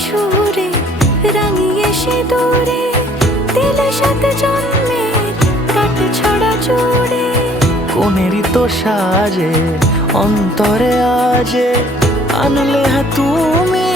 সুরে রাঙিয়ে সিঁদুরে দিলে সাথে জন্মের কাট ছড়া জুড়ে। কোনেরই তো সাজে অন্তরে আজে আনলে হ্যাঁ তুমি।